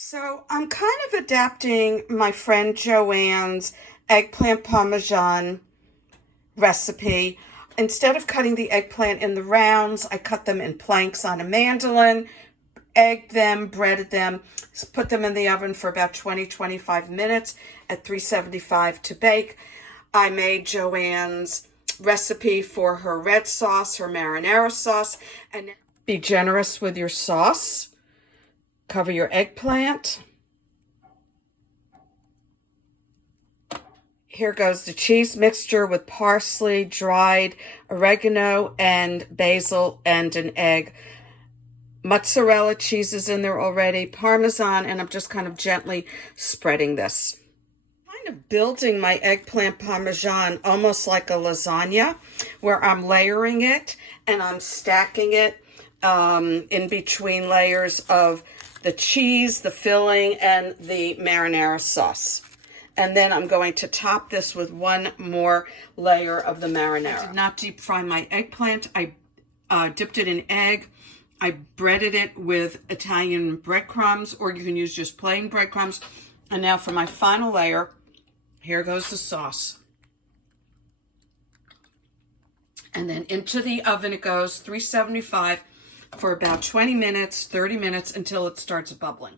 So I'm kind of adapting my friend Joanne's eggplant parmesan recipe. Instead of cutting the eggplant in the rounds, I cut them in planks on a mandolin, egged them, breaded them, put them in the oven for about 20-25 minutes at 375 to bake. I made Joanne's recipe for her red sauce, her marinara sauce, and be generous with your sauce. Cover your eggplant. Here goes the cheese mixture with parsley, dried oregano, and basil, and an egg. Mozzarella cheese is in there already, Parmesan, and I'm just kind of gently spreading this. Kind of building my eggplant parmesan almost like a lasagna, where I'm layering it and I'm stacking it in between layers of the cheese, the filling, and the marinara sauce. And then I'm going to top this with one more layer of the marinara. I did not deep fry my eggplant. I dipped it in egg. I breaded it with Italian breadcrumbs, or you can use just plain breadcrumbs. And now for my final layer, here goes the sauce. And then into the oven it goes, 375 for about 20 minutes, 30 minutes, until it starts bubbling.